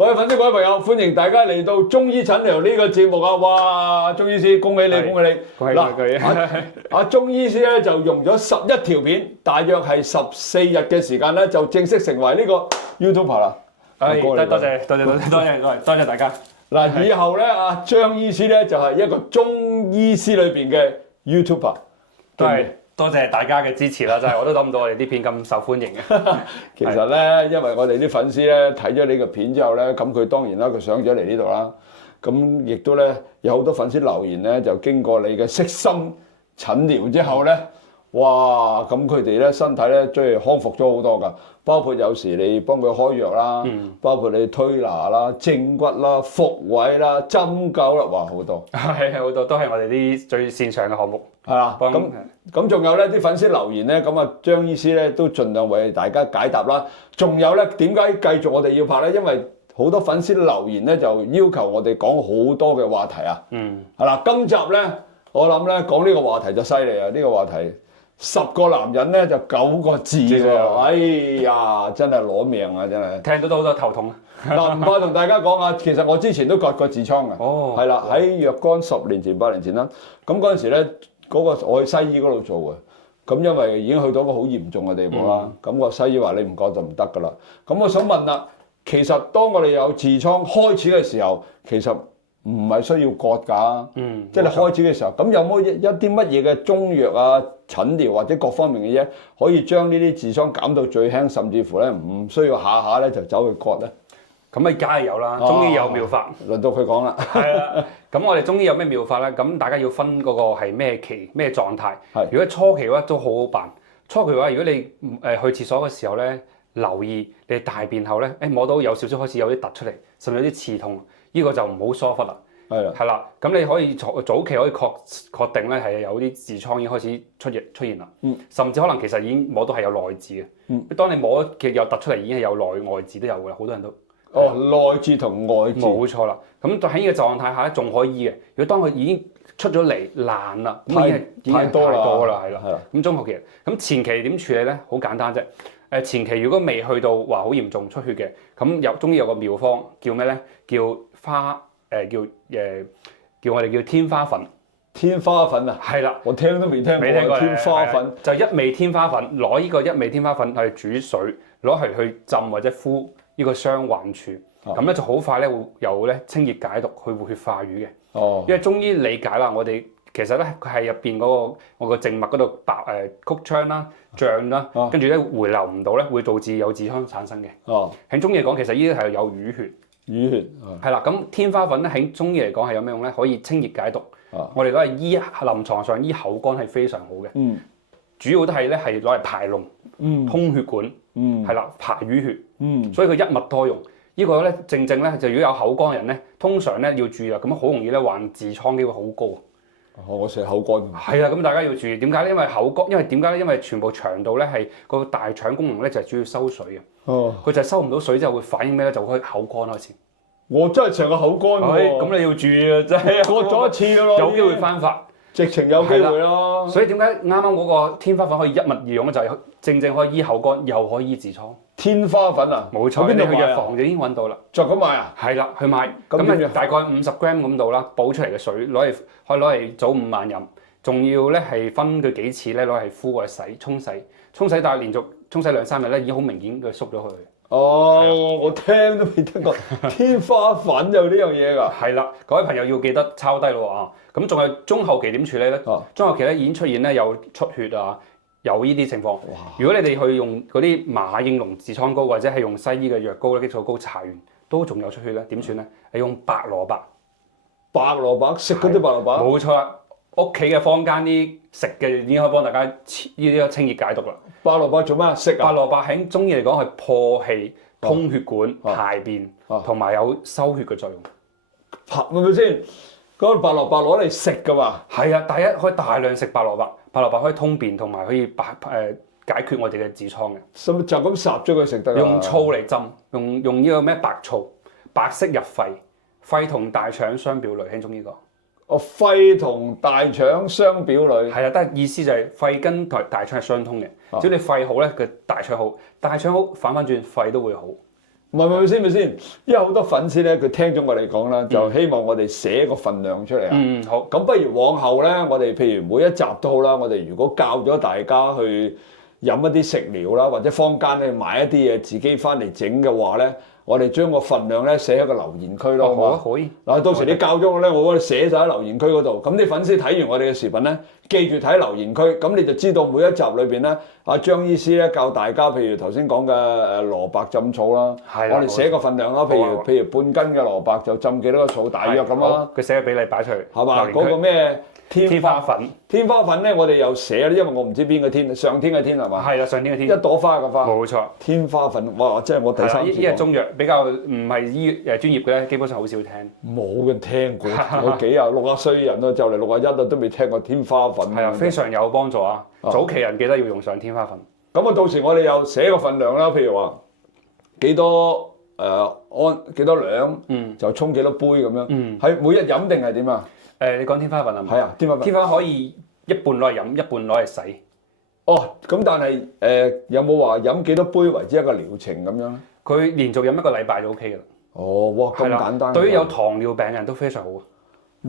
各位粉絲、各位朋友，歡迎大家嚟到中醫診療呢個節目啊！哇，鐘醫師，恭喜你，恭喜你！恭喜佢！阿鐘醫師咧就用咗11條片，大約係14日嘅時間咧，就正式成為呢個 YouTuber 啦。多謝大家。嗱，以後咧，阿張醫師咧就係一個中醫師裏邊嘅 YouTuber。都係多謝大家嘅支持啦，真係我都諗唔到我哋啲片咁受歡迎嘅。其實咧，因為我哋啲粉絲咧睇咗你個片之後咧，咁佢當然啦，佢上咗嚟呢度啦。咁亦都咧有好多粉絲留言咧，就經過你嘅悉心診療之後咧，哇！咁佢哋咧身體咧即係康復咗好多㗎，包括有時你幫佢開藥啦，包括你推拿啦、正骨啦、復位啦、針灸啦，哇好多。係好多都係我哋啲最擅長嘅項目。係啊，咁仲有咧啲粉絲留言咧，咁啊張醫師咧都盡量為大家解答啦。仲有咧點解繼續我哋要拍咧？因為好多粉絲留言咧就要求我哋講好多嘅話題啊。係啦，今集咧我諗咧講呢個話題就犀利啊！呢個話題10個男人咧就9個字喎。哎呀，真係攞命啊！真係聽到都好多頭痛。嗱，唔怕同大家講啊，其實我之前都割過痔瘡嘅。哦，係啦，喺若干10年前、8年前啦。咁嗰陣時咧。嗰個我去西醫嗰度做嘅，咁因為已經去到一個好嚴重嘅地步啦，咁個西醫話你唔割就唔得㗎啦。咁我想問啦，其實當我哋有痔瘡開始嘅時候，其實唔係需要割㗎，即係你開始嘅時候，咁有冇一啲乜嘢嘅中藥啊、診療或者各方面嘅嘢，可以將呢啲痔瘡減到最輕，甚至乎咧唔需要下下咧就走去割咧？咁咪梗係有啦，中醫有妙法。輪到佢講啦。係啦，咁我哋中醫有咩妙法咧？咁大家要分嗰個係咩期、咩狀態。係。如果初期嘅話都好好辦。初期嘅話，如果你去廁所嘅時候咧，留意你大便後咧，摸到有少少開始有啲突出嚟，甚至有啲刺痛，呢個就唔好疏忽啦。係啦。係啦，咁你可以早期可以確定咧係有啲痔瘡已經開始出現啦。甚至可能其實已經摸到係有內痔嘅。當你摸嘅有突出嚟，已經係有內外痔都有㗎啦，好多人都。哦，內痔同外痔。冇錯啦，咁喺呢個狀態下咧，仲可以醫嘅。如果當佢已經出咗嚟爛啦，咁已經太多啦，係啦。咁中後期，咁前期點處理咧？好簡單啫。前期如果未去到話好嚴重出血嘅，咁中醫有個妙方叫咩咧？叫我哋叫天花粉。天花粉啊？係啦，我聽都未聽過。天花粉就一味天花粉，攞呢個一味天花粉去煮水，攞去浸或者敷呢個傷患處，咁咧就好快咧會有咧清熱解毒、去活血化瘀嘅。哦，因為中醫理解啦，我哋其實咧佢係入邊嗰個我個靜脈嗰度曲張啦、脹啦，跟住咧回流唔到咧，會導致有痔瘡產生嘅。哦，喺中醫嚟講，其實呢啲係有淤血。淤血係啦，咁天花粉咧喺中醫嚟講係有咩用咧？可以清熱解毒。我哋攞嚟醫臨床上醫口乾係非常好嘅。主要都係咧係攞嚟排膿、通血管，係啦排淤血。所以佢一脈多用。呢個咧正咧就如果有口乾嘅人咧，通常咧要注意啦，咁好容易咧患痔瘡機會好高。我成日口乾。係啊，咁大家要注意。點解咧？因為口乾，因為點解咧？因為全部腸道咧係個大腸功能咧就係主要收水嘅。哦。佢就係收唔到水之後會反映咩咧？就會口乾開始。我真係成個口乾喎。咁你要注意啊！真係割咗一次㗎咯。有機會翻發。直情有機會咯。所以點解啱啱嗰個天花粉可以一物二用咧？就係正可以醫口乾，又可以醫痔瘡。天花粉啊？冇錯。邊度去藥房就已經揾到啦。就咁買啊？係啦，去買。咁大概50g 咁到啦，煲出嚟嘅水可以攞嚟早午晚飲，仲要咧係分佢幾次咧攞嚟敷或者洗、沖洗，但係連續沖洗2-3日咧已經好明顯佢縮咗去。哦，我聽都未聽過天花粉有呢樣嘢㗎。係啦，各位朋友要記得抄低咯啊！咁仲有中後期點處理咧？中後期咧已經出現咧有出血啊，有呢啲情況。如果你哋去用嗰啲馬應龍痔瘡膏或者係用西醫嘅藥膏咧，激素膏搽完都仲有出血咧，點算咧？係用白蘿蔔。白蘿蔔食嗰啲白蘿蔔？冇錯啦，屋企嘅坊間啲食嘅已經可以幫大家呢啲清熱解毒啦。白蘿蔔做咩食啊？白蘿蔔喺中醫嚟講係破氣、通血管、排便，同埋有收血嘅作用。係咪先？嗰個白蘿蔔攞嚟食㗎嘛？係啊，第一可以大量食白蘿蔔，白蘿蔔可以通便，同埋可以解決我哋嘅痔瘡嘅。就咁烚咗佢食得啦？用醋嚟浸，用呢個咩白醋，白色入肺，肺同大腸相表裏喺中醫講。哦，肺同大腸相表裏，係啦，但係意思就係肺跟大腸係相通嘅。只要你肺好咧，佢大腸好；大腸好，反轉肺都會好。唔係先，因為好多粉絲咧，佢聽咗我哋講啦，就希望我哋寫個份量出嚟啊。好。咁不如往後咧，我哋譬如每一集都好啦，我哋如果教咗大家去飲一啲食療啦，或者坊間咧買一啲嘢自己翻嚟整嘅話咧，我哋將個份量咧寫喺個留言區咯，好嘛？可以。嗱，到時你教咗我咧，我幫你寫晒喺留言區嗰度。咁啲粉絲睇完我哋嘅視頻咧，記住睇留言區，咁你就知道每一集裏邊咧，阿張醫師咧教大家，譬如頭先講嘅蘿蔔浸草啦，我哋寫個份量啦，譬如半斤嘅蘿蔔就浸幾多個草，大約咁啦。佢寫個比例擺出嚟，係嘛？嗰個咩？天花粉咧，我哋又寫啦，因為我唔知邊個天，上天嘅天係嘛？係啦，上天嘅天，一朵花嘅花。冇錯。天花粉，哇！即係我第三次講。呢係中藥，比較唔係專業嘅咧，基本上好少聽。冇人聽過，我60歲人啦，就嚟61啦，都未聽過天花粉。係啊，非常有幫助啊！早期人記得要用上天花粉。咁啊，到時我哋又寫個份量啦，譬如話幾多幾多兩，就沖幾多杯咁樣。係每日飲定係點啊？你講天花粉係咪？係啊，天花粉。天花粉可以一半攞嚟飲，一半攞嚟洗。哦，咁但係有冇話飲幾多杯為之一個療程咁樣咧？佢連續飲一個禮拜就 OK 㗎啦。哦，哇，咁簡單。對於有糖尿病嘅人都非常好啊。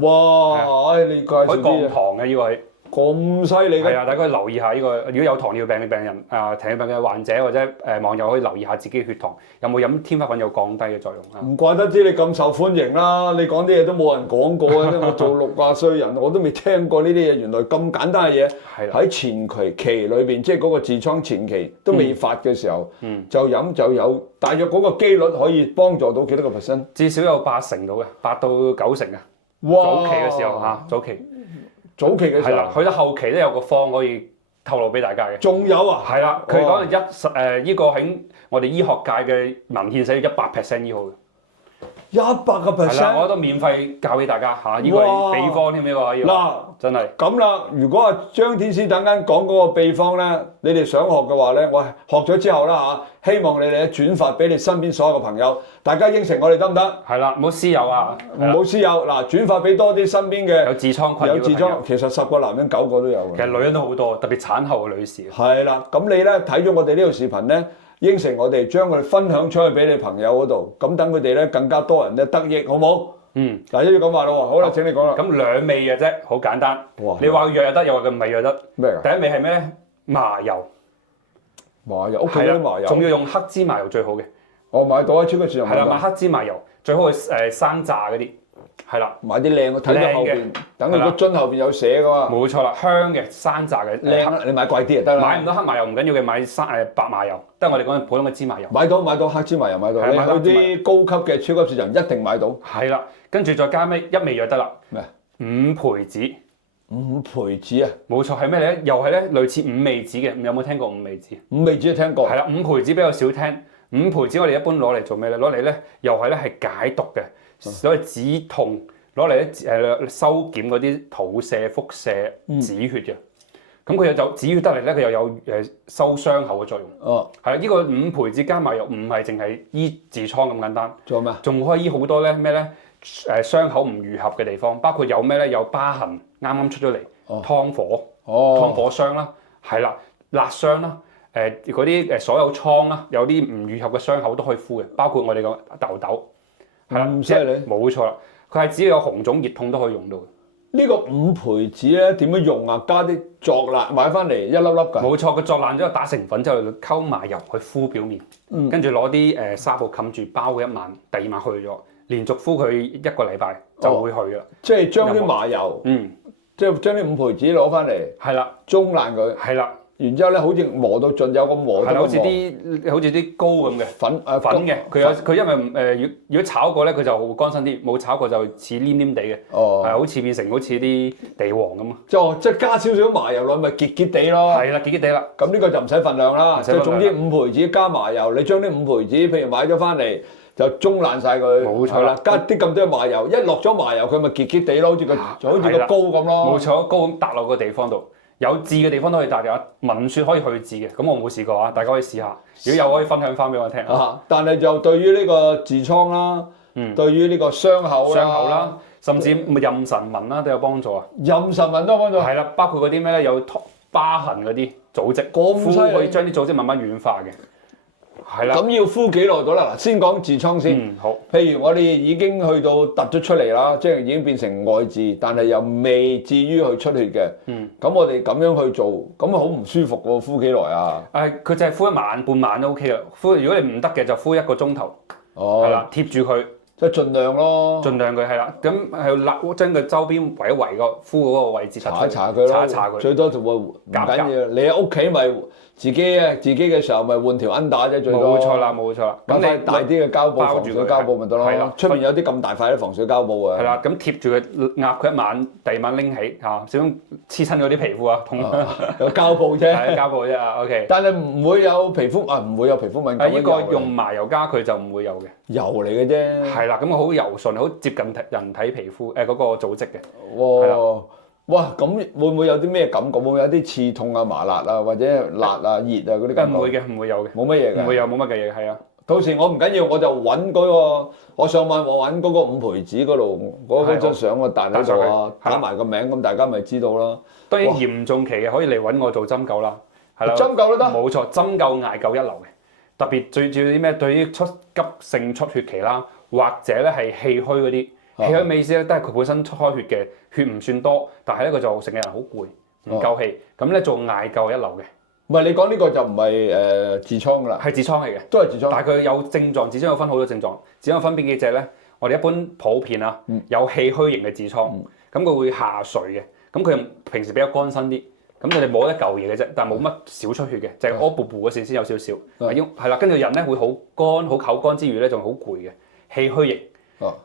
哇！你介紹啲可以降糖嘅呢個係。咁犀利嘅。係啊，大家可以留意下呢個。如果有糖尿病嘅病人糖尿病嘅患者或者網友可以留意下自己嘅血糖有冇飲天花粉有降低嘅作用啊。唔怪得知你咁受歡迎啦！你講啲嘢都冇人講過啊！我做60歲人我都未聽過呢啲嘢，原來咁簡單嘅嘢喺前期裏邊，即係嗰個痔瘡前期都未發嘅時候，就飲就有大約嗰個機率可以幫助到幾多個 percent？至少有80%到嘅，8到9成啊！哇！早期嘅時候早期嘅時候，係啦，去到後期都有個方可以透露俾大家嘅。仲有啊？係啦，佢講呢個喺我哋醫學界嘅文獻寫100% 醫好嘅。100%。係啦，我都免費教俾大家嚇，呢個係秘方添呢個要。嗱，真係。咁啦，如果阿張天師等間講嗰個秘方咧，你哋想學嘅話咧，我學咗之後啦嚇，希望你哋咧轉發俾你身邊所有嘅朋友，大家應承我哋得唔得？係啦，唔好私有啊，唔好私有。嗱，轉發俾多啲身邊嘅有痔瘡困擾嘅朋友。有痔瘡，其實10個男人9個都有嘅。其實女人都好多，特別產後嘅女士。係啦，咁你咧睇咗我哋呢條視頻咧，應承我哋將佢哋分享出去俾你朋友嗰度，咁等佢哋咧更加多人咧得益，好冇？嗱，一於咁話咯喎，好啦，請你講啦。咁2味嘅啫，好簡單。你話佢藥又得，又話佢唔係藥得。咩第一味係咩咧？麻油。麻油，屋企啲麻油。仲要用黑芝麻油最好嘅。我買到啊，超級市場買到。係啦，買黑芝麻油，最好係生榨嗰啲。係啦，買啲靚嘅，睇到後邊，等佢個樽後邊有寫噶嘛。冇錯啦，香嘅生榨嘅。靚，你買貴啲就得啦。買唔到黑麻油唔緊要嘅，買白麻油，得我哋講普通嘅芝麻油。買到黑芝麻油買到，你去啲高級嘅超級市場一定買到。係啦，跟住再加咩一味藥得啦。咩？五培子。五培子啊？冇錯，係咩咧？又係咧類似五味子嘅，有冇聽過五味子？五味子聽過。係啦，五培子比較少聽。五培子我哋一般攞嚟做咩咧？攞嚟咧又係咧係解毒嘅，攞嚟止痛。攞嚟咧收檢嗰啲肚瀉、腹瀉、止血嘅，咁佢又就止血得嚟咧，佢又有收傷口嘅作用。哦，係啦，呢個五培子加麻油唔係淨係醫痔瘡咁簡單，仲有咩？仲可以醫好多咧咩咧？傷口唔愈合嘅地方，包括有咩咧？有疤痕啱啱出咗嚟，湯火，湯火傷啦，係啦，辣傷啦，嗰啲所有瘡啦，有啲唔愈合嘅傷口都可以敷嘅，包括我哋個痘痘，係啦，咁犀利，冇錯啦。佢係只要有紅腫熱痛都可以用到。呢個五培子咧點樣用啊？加啲作爛買翻嚟一粒粒㗎。冇錯，佢作爛咗打成粉之後，溝麻油去敷表面，跟住攞啲紗布冚住包佢1晚，第2晚去咗，連續敷佢1個禮拜就會去㗎啦。即係將啲麻油，即係將啲五培子攞翻嚟，係啦，中爛佢，係啦。然之後咧，好似磨到盡，有個磨到，好似啲膏咁嘅粉嘅。佢因為如果炒過咧，佢就會乾身啲；冇炒過就似黏黏地嘅。哦，係好似變成好似啲地黃咁啊！即係加少少麻油落咪結結地咯。係啦，結結地啦。咁呢個就唔使份量啦。即係總之五培子加麻油，你將啲五培子譬如買咗翻嚟就中爛晒佢。冇錯啦，加啲咁多麻油，一落咗麻油佢咪結結地咯，好似個膏咁咯。冇錯，膏咁搭落個地方度。有痣嘅地方都可以搭嘅，聞雪可以去痣嘅，咁我冇試過啊，大家可以試下。如果有可以分享翻俾我聽。但係就對於呢個痔瘡啦，對於呢個傷口啦，甚至妊娠紋啦都有幫助啊。妊娠紋都有幫助。係啦，包括嗰啲咩咧，有疤痕嗰啲組織，敷可以將啲組織慢慢軟化嘅。係啦。咁要敷幾耐到啦？嗱，先講痔瘡先。好。譬如我哋已經去到突咗出嚟啦，即係已經變成外痔，但係又未至於去出血嘅。咁我哋咁樣去做，咁好唔舒服喎？敷幾耐啊？佢就係敷一晚半晚都 OK 嘅。如果你唔得嘅，就敷1個鐘頭。係啦，貼住佢。即係盡量咯，盡量佢係啦，咁係將佢周邊圍一圍個敷嗰個位置，搽一搽佢咯，搽一搽佢，最多就會唔緊要。你喺屋企咪自己嘅時候咪換條 under 啫，最多。冇錯啦，冇錯啦。咁你大啲嘅膠布防水膠布咪得咯。係啦，出面有啲咁大塊啲防水膠布啊。係啦，咁貼住佢壓佢一晚，第二晚拎起嚇，小心黐親嗰啲皮膚啊，痛。有膠布啫。係膠布啫啊 ，OK。但係唔會有皮膚唔會有皮膚敏感。呢個用麻油加佢就唔會有嘅。油嚟嘅啫。係啦，咁好柔順，好接近人體皮膚嗰個組織嘅。哇！咁會唔會有啲咩感覺？會唔會有啲刺痛啊、麻辣啊，或者辣啊、熱啊嗰啲感覺？唔會嘅，唔會有嘅。冇乜嘢嘅。唔會有冇乜嘅嘢，係啊。到時我唔緊要，我就揾嗰個，我上網我揾嗰個五培子嗰度嗰張相我彈喺度啊，打埋個名，咁大家咪知道啦。當然嚴重期嘅可以嚟揾我做針灸啦，係啦。針灸都得。冇錯，針灸艾灸一流嘅。特別最主要啲咩？對於急性出血期啦，或者咧係氣虛嗰啲。氣虛嘅意思咧，都係佢本身出開血嘅，血唔算多，但係咧佢就成個人好攰，唔夠氣，咁咧做艾灸一流嘅。唔係你講呢個就唔係痔瘡㗎啦，係痔瘡嚟嘅，都係痔瘡。但係佢有症狀，痔瘡有分好多症狀，痔瘡分邊幾隻咧？我哋一般普遍啊，有氣虛型嘅痔瘡，咁佢會下垂嘅，咁佢平時比較乾身啲，咁佢哋冇一嚿嘢嘅啫，但係冇乜少出血嘅，就係屙布布嗰時先有少少，係啦，跟住人咧會好乾，好口乾之餘咧仲好攰嘅，氣虛型。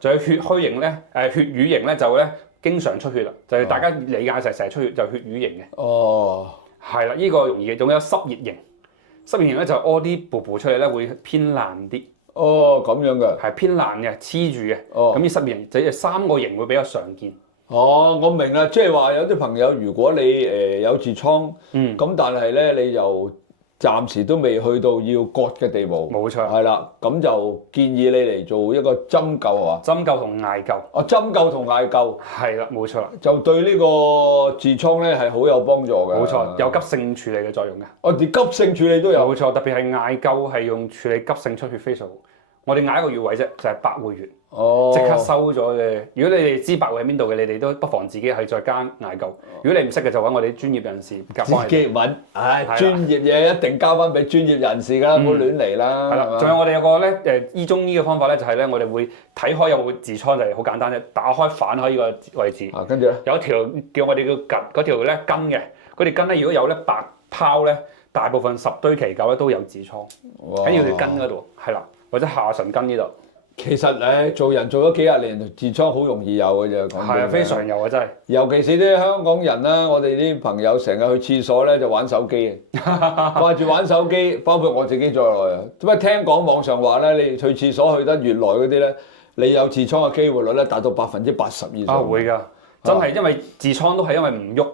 仲有血虛型咧，血瘀型咧就咧經常出血啦，就係大家理解成日出血就血瘀型嘅。哦，係啦，呢個容易嘅。仲有濕熱型，濕熱型咧就屙啲布布出嚟咧會偏爛啲。哦，咁樣嘅。係偏爛嘅，黐住嘅。哦。咁呢濕熱型就係3個型會比較常見。哦，我明啦，即係話有啲朋友如果你有痔瘡，咁但係咧你又暫時都未去到要割嘅地步，冇錯，係啦，咁就建議你嚟做一個針灸係嘛？針灸同艾灸。針灸同艾灸。係啦，冇錯啦。就對呢個痔瘡咧係好有幫助嘅。冇錯，有急性處理嘅作用嘅。連急性處理都有。冇錯，特別係艾灸係用處理急性出血非常好。我哋嗌一個穴位啫，就係百會穴。哦，即刻收咗嘅。如果你哋知百會喺邊度嘅，你哋都不妨自己去再加艾灸。如果你唔識嘅，就揾我哋啲專業人士夾翻。自己揾，專業嘢一定交翻俾專業人士㗎啦，唔好亂嚟啦。係啦，仲有我哋有個咧醫中醫嘅方法咧，就係咧我哋會睇開有冇痔瘡，就係好簡單啫，打開反開呢個位置。跟住咧有一條叫我哋叫嗰條咧筋嘅，嗰條筋咧如果有咧白泡咧，大部分10堆其9咧都有痔瘡。喺要條筋嗰度，係啦。或者下唇根呢度，其實做人做咗幾廿年，痔瘡好容易有嘅啫。係啊，非常有啊，真係。尤其是啲香港人啦，我哋啲朋友成日去廁所咧就玩手機，掛住玩手機，包括我自己在內啊。點解聽講網上話咧，你去廁所去得越耐嗰啲咧，你有痔瘡嘅機會率咧達到80%以上。會㗎，真係因為痔瘡都係因為唔喐，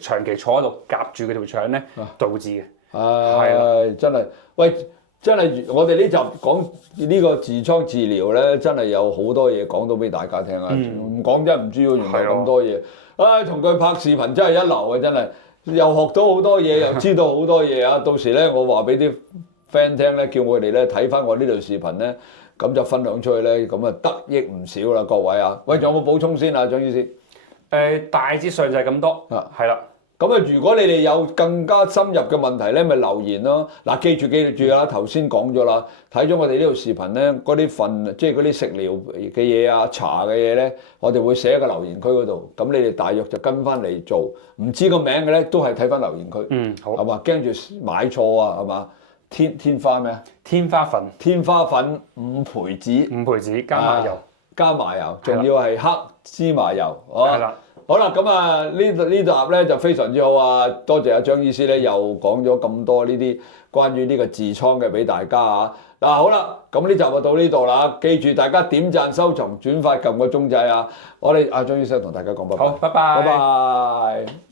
長期坐喺度夾住佢條腸咧導致嘅。係真係，喂！真係，我哋呢集講呢個痔瘡治療咧，真係有好多嘢講到俾大家聽啊！唔講真係唔知喎，原來咁多嘢。同佢拍視頻真係一流啊！真係又學到好多嘢，又知道好多嘢啊！到時咧，我話俾啲 friend 聽咧，叫我哋咧睇翻我呢條視頻咧，咁就分享出去咧，咁啊得益唔少啦，各位啊！喂，仲有冇補充先啊，張醫師？大致上就係咁多，係啦。咁啊，如果你哋有更加深入嘅問題咧，咪留言咯。嗱，記住啊，頭先講咗啦，睇咗我哋呢條視頻咧，嗰啲份即係嗰啲食療嘅嘢啊、茶嘅嘢咧，我哋會寫喺個留言區嗰度。咁你哋大約就跟翻嚟做。唔知個名嘅咧，都係睇翻留言區。好。係嘛？驚住買錯啊，係嘛？天花咩啊？天花粉。天花粉5培子。5培子加麻油。加麻油，仲要係黑芝麻油。係啦。好啦，咁啊呢集咧就非常之好啊！多謝阿張醫師咧，又講咗咁多呢啲關於呢個痔瘡嘅俾大家啊！嗱，好啦，咁呢集就到呢度啦，記住大家點讚、收藏、轉發、撳個鐘仔啊！我哋阿張醫生同大家講拜拜。好，拜拜。拜拜。